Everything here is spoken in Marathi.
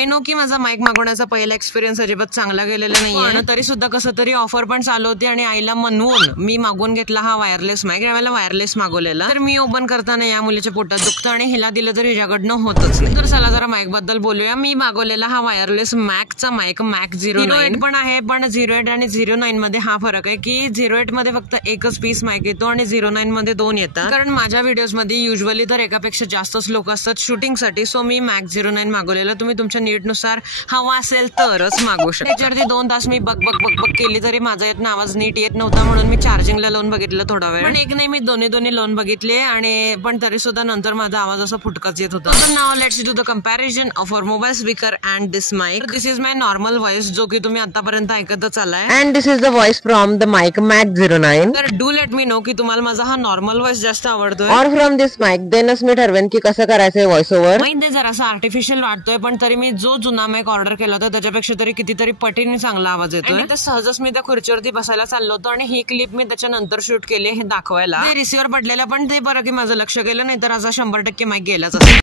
आय नो की माझा माईक मागवण्याचा पहिला एक्सपिरियन्स अजिबात चांगला गेलेला नाहीये, तरी सुद्धा कसं तरी ऑफर पण चालू होती आणि आईला म्हणून मी मागवून घेतला हा वायरलेस माईक. यावेळेला वायरलेस मागवलेला. तर मी ओपन करताना या मुलीच्या पोटात दुखतं आणि हिला दिलं तर हिच्याकडनं होतच नाही. तर चला जरा माईक बद्दल बोलूया. मी मागवलेला हा वायरलेस मॅकचा माईक मॅक 08 पण आहे, पण 08 आणि 09 मध्ये हा फरक आहे की 08 मध्ये फक्त एकच पीस माईक येतो आणि 09 मध्ये 2 येतात. कारण माझ्या व्हिडिओज मध्ये युजली तर एकापेक्षा जास्तच लोक असतात शूटिंग साठी. सो मी मॅक 09 मागवलेला. तुम्ही तुमच्या नीडनुसार हवा असेल तरच मागवू शकता. त्याच्यावरती 2 तास मी बक केली तरी माझा यातनं आवाज नीट येत नव्हता, म्हणून मी चार्जिंगला लावून बघितलं थोडा वेळ. पण एक नाही, मी दोन्ही लावून बघितले आणि पण तरी सुद्धा नंतर माझा आवाज असा फुटकाच येत होता. तर now let's do the comparison of our mobile speaker and this mic. This is my normal voice जो की तुम्ही आतापर्यंत ऐकतच आलाय. And this is the voice from the mic Mac 09. तर डू लेट मी नो की तुम्हाला माझा हा नॉर्मल व्हॉइस जास्त आवडतोय और फ्रॉम दिस माईक देनच मी ठरवेन की कसं करायचंय व्हॉइस ओव्हर. माहिती जरासा आर्टिफिशियल वाटतोय, पण तरी मी जो जुना माईक ऑर्डर केला होता त्याच्यापेक्षा तरी कितीतरी पटीने चांगला आवाज येतोय. तर सहजच मी त्या खुर्चीवरती बसायला चाललो होतो आणि ही क्लिप मी त्याच्यानंतर शूट केली हे दाखवायला. ते रिसिव्हर पडलेलं, पण ते बरं की माझं लक्ष गेलं, नाही तर आज 100% माईक गेलाच असं.